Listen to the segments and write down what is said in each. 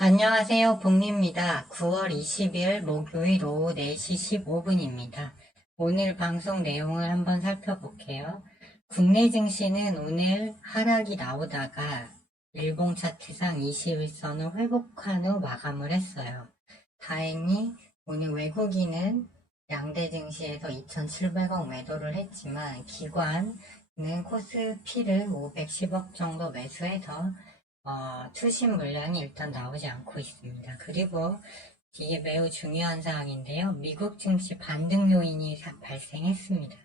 안녕하세요. 복리입니다. 9월 20일 목요일 오후 4시 15분입니다. 오늘 방송 내용을 한번 살펴볼게요. 국내 증시는 오늘 하락이 나오다가 일봉 차트상 21선을 회복한 후 마감을 했어요. 다행히 오늘 외국인은 양대 증시에서 2,700억 매도를 했지만 기관은 코스피를 510억 정도 매수해서 투신 물량이 일단 나오지 않고 있습니다. 그리고 이게 매우 중요한 사항인데요. 미국 증시 반등 요인이 발생했습니다.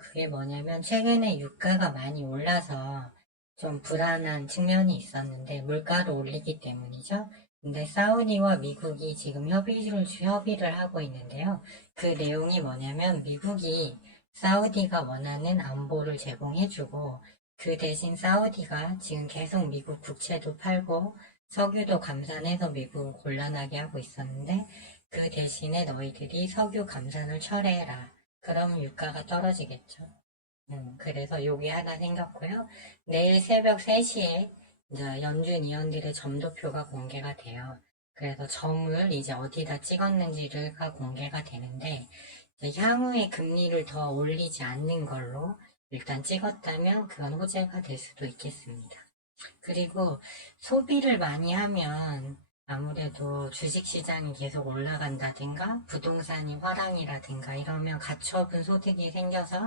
그게 뭐냐면 최근에 유가가 많이 올라서 좀 불안한 측면이 있었는데 물가를 올리기 때문이죠. 근데 사우디와 미국이 지금 협의를 하고 있는데요. 그 내용이 뭐냐면 미국이 사우디가 원하는 안보를 제공해주고 그 대신 사우디가 지금 계속 미국 국채도 팔고 석유도 감산해서 미국을 곤란하게 하고 있었는데 그 대신에 너희들이 석유 감산을 철회해라. 그럼 유가가 떨어지겠죠. 그래서 요게 하나 생겼고요. 내일 새벽 3시에 이제 연준 위원들의 점도표가 공개가 돼요. 그래서 점을 이제 어디다 찍었는지가 공개가 되는데 향후에 금리를 더 올리지 않는 걸로 일단 찍었다면 그건 호재가 될 수도 있겠습니다. 그리고 소비를 많이 하면 아무래도 주식시장이 계속 올라간다든가 부동산이 화랑이라든가 이러면 가처분 소득이 생겨서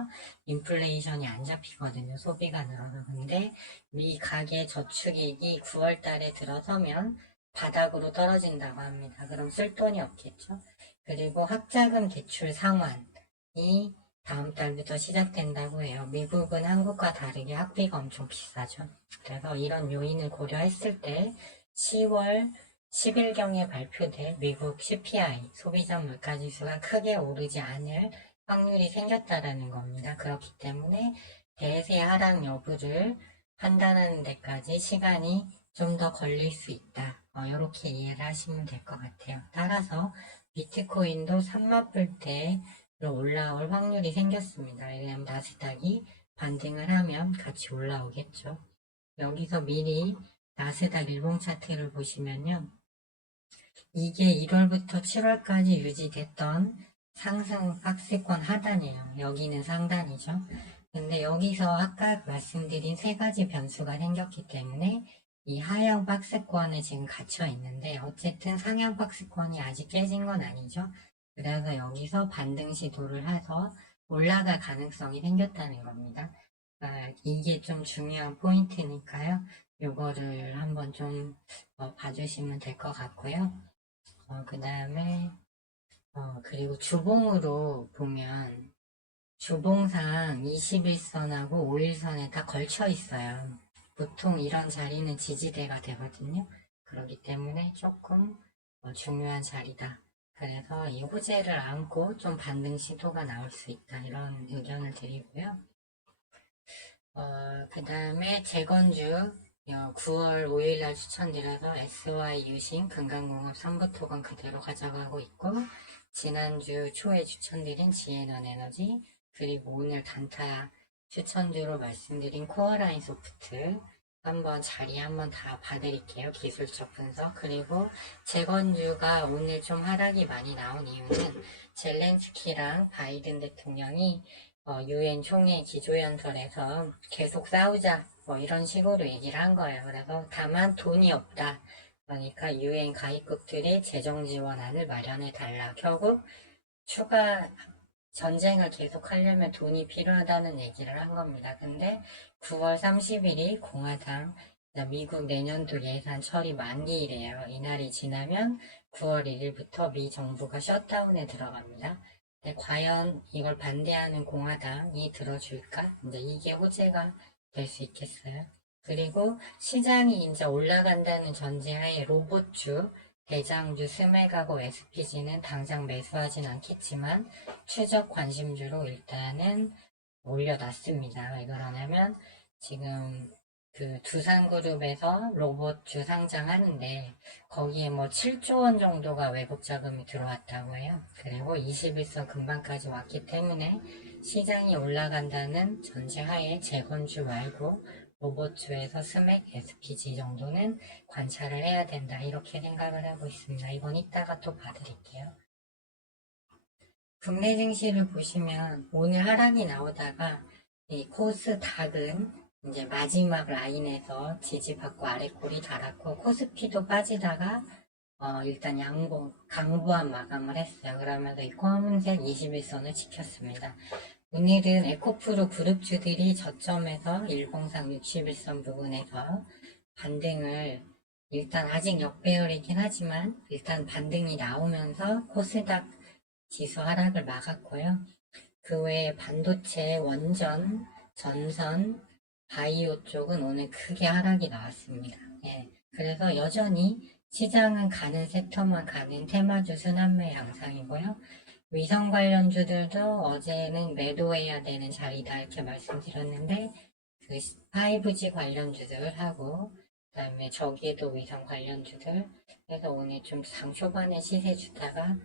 인플레이션이 안 잡히거든요. 소비가 늘어나는데 미 가계 저축이익이 9월 달에 들어서면 바닥으로 떨어진다고 합니다. 그럼 쓸 돈이 없겠죠. 그리고 학자금 대출 상환이 다음 달부터 시작된다고 해요. 미국은 한국과 다르게 학비가 엄청 비싸죠. 그래서 이런 요인을 고려했을 때 10월 10일경에 발표될 미국 CPI, 소비자 물가지수가 크게 오르지 않을 확률이 생겼다라는 겁니다. 그렇기 때문에 대세 하락 여부를 판단하는 데까지 시간이 좀 더 걸릴 수 있다. 이렇게 이해를 하시면 될 것 같아요. 따라서 비트코인도 3만 불대 올라올 확률이 생겼습니다. 왜냐하면 나스닥이 반등을 하면 같이 올라오겠죠. 여기서 미리 나스닥 일봉 차트를 보시면요. 이게 1월부터 7월까지 유지됐던 상승 박스권 하단이에요. 여기는 상단이죠. 근데 여기서 아까 말씀드린 세 가지 변수가 생겼기 때문에 이 하향 박스권에 지금 갇혀 있는데 어쨌든 상향 박스권이 아직 깨진 건 아니죠. 그래서 여기서 반등 시도를 해서 올라갈 가능성이 생겼다는 겁니다. 이게 좀 중요한 포인트니까요. 요거를 한번 좀 봐주시면 될 것 같고요. 그 다음에 그리고 주봉으로 보면 주봉상 21선하고 5일선에 다 걸쳐 있어요. 보통 이런 자리는 지지대가 되거든요. 그렇기 때문에 조금 중요한 자리다. 그래서 이 호재를 안고 좀 반등 시도가 나올 수 있다. 이런 의견을 드리고요. 그 다음에 재건주 9월 5일날 추천드려서 SY 유신 금강공업 3부토건 그대로 가져가고 있고 지난주 초에 추천드린 지에넌 에너지 그리고 오늘 단타 추천주로 말씀드린 코어라인 소프트 한번 자리 한번 다 봐드릴게요. 기술적 분석. 그리고 재건주가 오늘 좀 하락이 많이 나온 이유는 젤렌스키랑 바이든 대통령이 유엔 총회 기조연설에서 계속 싸우자 뭐 이런 식으로 얘기를 한 거예요. 그래서 다만 돈이 없다. 그러니까 유엔 가입국들이 재정 지원안을 마련해 달라. 결국 추가 전쟁을 계속 하려면 돈이 필요하다는 얘기를 한 겁니다. 근데 9월 30일이 공화당 미국 내년도 예산 처리 만기일이에요. 이날이 지나면 9월 1일부터 미 정부가 셧다운에 들어갑니다. 과연 이걸 반대하는 공화당이 들어줄까? 이제 이게 호재가 될 수 있겠어요. 그리고 시장이 이제 올라간다는 전제하에 로봇주, 대장주 스맥하고 SPG는 당장 매수하진 않겠지만 추적 관심주로 일단은 올려놨습니다. 왜 그러냐면 지금 그 두산그룹에서 로봇주 상장하는데 거기에 뭐 7조 원 정도가 외국 자금이 들어왔다고 해요. 그리고 21선 금방까지 왔기 때문에 시장이 올라간다는 전제하에 재건주 말고 로봇주에서 스맥, SPG 정도는 관찰을 해야 된다. 이렇게 생각을 하고 있습니다. 이건 이따가 또 봐드릴게요. 국내 증시를 보시면 오늘 하락이 나오다가 이 코스닥은 이제 마지막 라인에서 지지받고 아래꼬리 달았고 코스피도 빠지다가 일단 강보한 마감을 했어요. 그러면서 이 검은색 21선을 지켰습니다. 오늘은 에코프로 그룹주들이 저점에서 일봉상 61선 부근에서 반등을 일단 아직 역배열이긴 하지만 일단 반등이 나오면서 코스닥 지수 하락을 막았고요. 그 외에 반도체, 원전, 전선, 바이오 쪽은 오늘 크게 하락이 나왔습니다. 예, 그래서 여전히 시장은 가는 섹터만 가는 테마주 순환매 양상이고요. 위성 관련주들도 어제는 매도해야 되는 자리다 이렇게 말씀드렸는데 그 5G 관련주들하고 그다음에 저기에도 위성 관련주들 그래서 오늘 좀 장 초반에 시세 주다가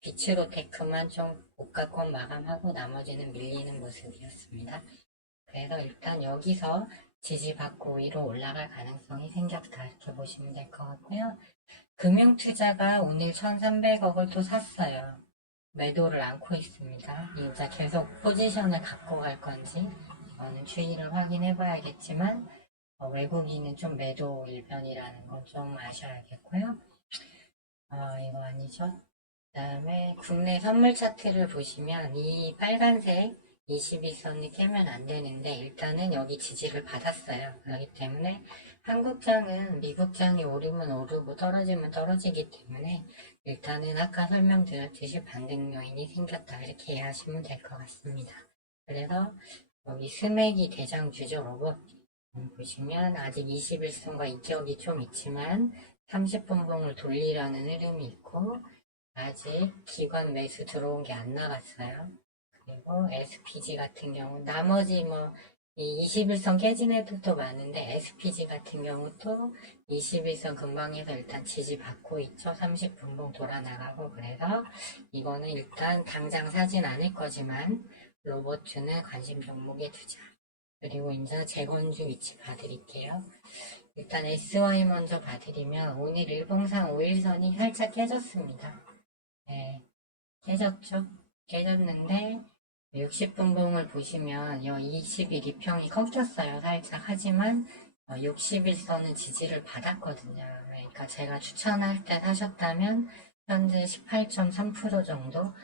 비츠로테크만 좀 복합권 마감하고 나머지는 밀리는 모습이었습니다. 그래서 일단 여기서 지지받고 위로 올라갈 가능성이 생겼다 이렇게 보시면 될 것 같고요. 금융투자가 오늘 1,300억을 또 샀어요. 매도를 않고 있습니다. 이제 계속 포지션을 갖고 갈 건지 이거는 추이를 확인해 봐야겠지만 외국인은 좀 매도 일변이라는 건 좀 아셔야겠고요. 이거 아니죠? 그 다음에 국내 선물 차트를 보시면 이 빨간색 22선을 깨면 안 되는데 일단은 여기 지지를 받았어요. 그렇기 때문에 한국장은 미국장이 오르면 오르고 떨어지면 떨어지기 때문에 일단은 아까 설명드렸듯이 반등 요인이 생겼다 이렇게 이해하시면 될 것 같습니다. 그래서 여기 스맥이 대장주죠. 로봇 보시면 아직 21선과 이격이 좀 있지만 30분봉을 돌리려는 흐름이 있고 아직 기관 매수 들어온 게 안 나갔어요. 그리고 SPG 같은 경우 나머지 이 21선 깨진 애들도 많은데 SPG 같은 경우도 21선 근방에서 일단 지지받고 있죠. 30분봉 돌아 나가고 그래서 이거는 일단 당장 사진 않을 거지만 로봇주는 관심 종목에 두자. 그리고 이제 재건주 위치 봐드릴게요. 일단 SY 먼저 봐드리면 오늘 일봉상 5일선이 살짝 깨졌습니다. 네, 깨졌죠? 깨졌는데 60분봉을 보시면 20일 이평이 꺾였어요. 살짝 하지만 61선은 지지를 받았거든요. 그러니까 제가 추천할 때 사셨다면 현재 18.3% 정도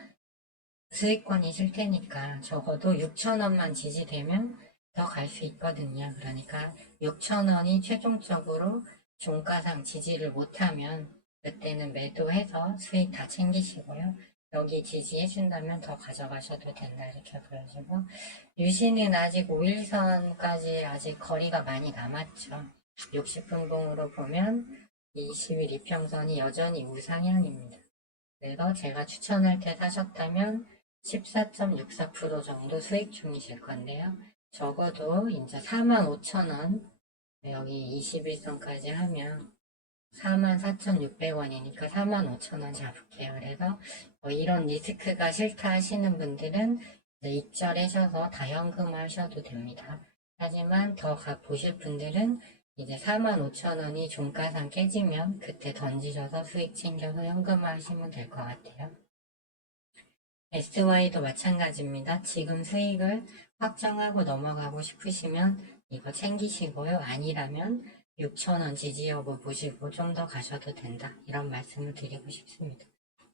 수익권이실 테니까 적어도 6,000원만 지지되면 더 갈 수 있거든요. 그러니까 6,000원이 최종적으로 종가상 지지를 못하면 그때는 매도해서 수익 다 챙기시고요. 여기 지지해준다면 더 가져가셔도 된다 이렇게 보여지고 유시는 아직 5일선까지 아직 거리가 많이 남았죠. 60분봉으로 보면 20일 이평선이 여전히 우상향입니다. 그래서 제가 추천할 때 사셨다면 14.64% 정도 수익 중이실 건데요. 적어도 이제 45,000원 여기 21선까지 하면 44,600원이니까 45,000원 잡을게요. 그래서 이런 리스크가 싫다 하시는 분들은 익절하셔서 다 현금하셔도 됩니다. 하지만 더 보실 분들은 이제 45,000원이 종가상 깨지면 그때 던지셔서 수익 챙겨서 현금화하시면 될 것 같아요. SY도 마찬가지입니다. 지금 수익을 확정하고 넘어가고 싶으시면 이거 챙기시고요. 아니라면 6,000원 지지 여부 보시고 좀 더 가셔도 된다. 이런 말씀을 드리고 싶습니다.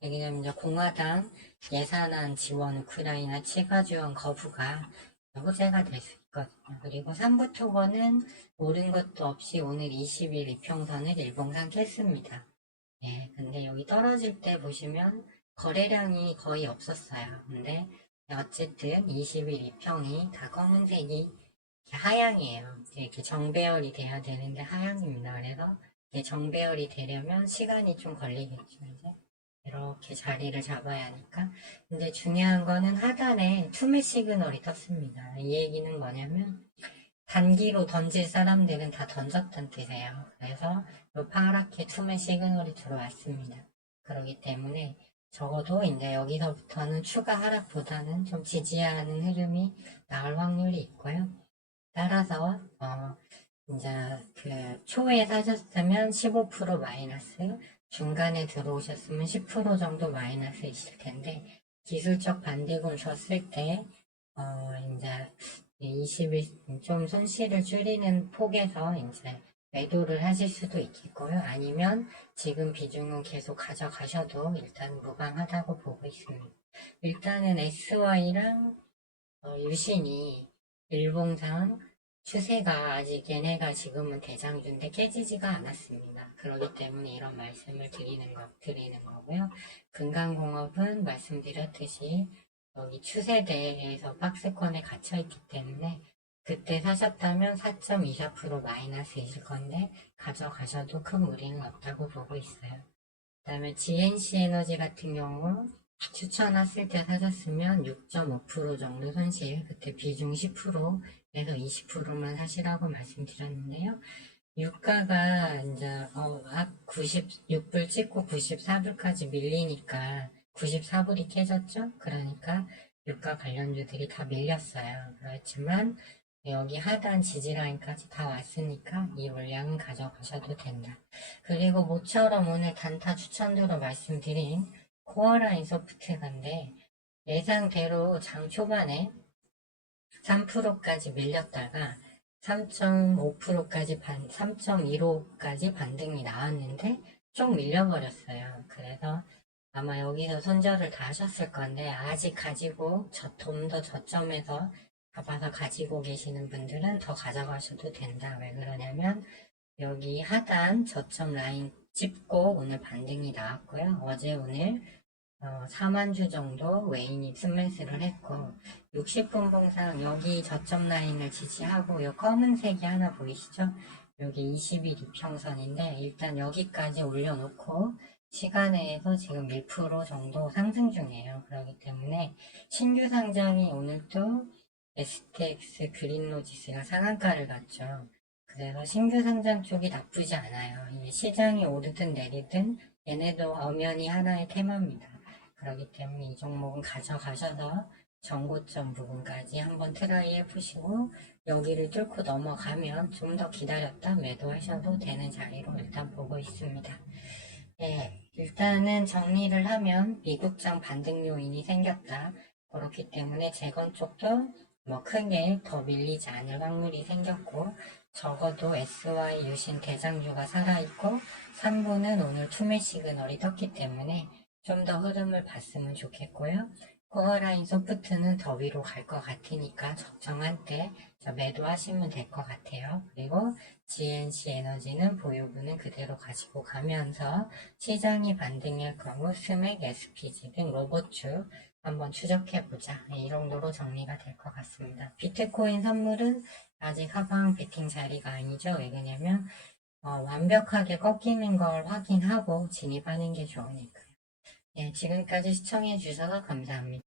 여기는 이제 공화당 예산안 지원 우크라이나 치가 지원 거부가 호재가 될 수 있거든요. 그리고 삼부토건은 오른 것도 없이 오늘 20일 이평선을 일봉상 깼습니다. 예, 근데 여기 떨어질 때 보시면 거래량이 거의 없었어요. 근데 어쨌든 20일 이평이 다 검은색이 하향이에요. 이렇게 정배열이 돼야 되는데 하향입니다. 그래서 정배열이 되려면 시간이 좀 걸리겠죠. 이제 이렇게 자리를 잡아야 하니까. 근데 중요한 거는 하단에 투매 시그널이 떴습니다. 이 얘기는 뭐냐면 단기로 던질 사람들은 다 던졌던 뜻이에요. 그래서 요 파랗게 투매 시그널이 들어왔습니다. 그렇기 때문에 적어도 이제 여기서부터는 추가 하락보다는 좀 지지하는 흐름이 나올 확률이 있고요. 따라서 이제 그 초에 사셨으면 15% 마이너스, 중간에 들어오셨으면 10% 정도 마이너스이실 텐데, 기술적 반등을 줬을 때 이제 20일 좀 손실을 줄이는 폭에서 이제 매도를 하실 수도 있겠고요. 아니면 지금 비중은 계속 가져가셔도 일단 무방하다고 보고 있습니다. 일단은 SY랑 유신이 일봉상 추세가 아직 얘네가 지금은 대장주인데 깨지지가 않았습니다. 그렇기 때문에 이런 말씀을 드리는 거고요. 금강공업은 말씀드렸듯이 여기 추세대에서 박스권에 갇혀있기 때문에 그때 사셨다면 4.24% 마이너스이실 건데 가져가셔도 큰 무리는 없다고 보고 있어요. 그 다음에 GNC 에너지 같은 경우 추천했을 때 사셨으면 6.5% 정도 손실, 그때 비중 10%에서 20%만 사시라고 말씀드렸는데요. 유가가 이제 96불 찍고 94불까지 밀리니까 94불이 깨졌죠? 그러니까 유가 관련주들이 다 밀렸어요. 그렇지만 여기 하단 지지라인까지 다 왔으니까 이 물량은 가져가셔도 된다. 그리고 모처럼 오늘 단타 추천으로 말씀드린 코어라인 소프트건데 예상대로 장 초반에 3%까지 밀렸다가 3.5%까지 3.15까지 반등이 나왔는데 좀 밀려버렸어요. 그래서 아마 여기서 손절을 다 하셨을 건데 아직 가지고 좀 더 저점에서 잡아서 가지고 계시는 분들은 더 가져가셔도 된다. 왜 그러냐면 여기 하단 저점 라인 짚고 오늘 반등이 나왔고요. 어제 오늘 4만 주 정도 외인이 스매스를 했고 60분 봉상 여기 저점 라인을 지지하고 이 검은색이 하나 보이시죠? 여기 20일 이평선인데 일단 여기까지 올려놓고 시간에서 지금 1% 정도 상승 중이에요. 그렇기 때문에 신규 상장이 오늘 또 STX 그린로지스가 상한가를 갔죠. 그래서 신규 상장 쪽이 나쁘지 않아요. 이게 시장이 오르든 내리든 얘네도 엄연히 하나의 테마입니다. 그렇기 때문에 이 종목은 가져가셔서 전고점 부분까지 한번 트라이 해보시고 여기를 뚫고 넘어가면 좀 더 기다렸다 매도하셔도 되는 자리로 일단 보고 있습니다. 네, 일단은 정리를 하면 미국장 반등 요인이 생겼다. 그렇기 때문에 재건 쪽도 뭐 크게 더 밀리지 않을 확률이 생겼고 적어도 SY 유신 대장주가 살아있고 3부는 오늘 투매 시그널이 떴기 때문에 좀 더 흐름을 봤으면 좋겠고요. 코어라인 소프트는 더 위로 갈 것 같으니까 적정한 때 매도하시면 될 것 같아요. 그리고 GNC 에너지는 보유분은 그대로 가지고 가면서 시장이 반등할 경우 스맥, SPG 등 로봇주 한번 추적해보자. 이 정도로 정리가 될 것 같습니다. 비트코인 선물은 아직 하방 베팅 자리가 아니죠. 왜냐면 완벽하게 꺾이는 걸 확인하고 진입하는 게 좋으니까요. 네, 지금까지 시청해 주셔서 감사합니다.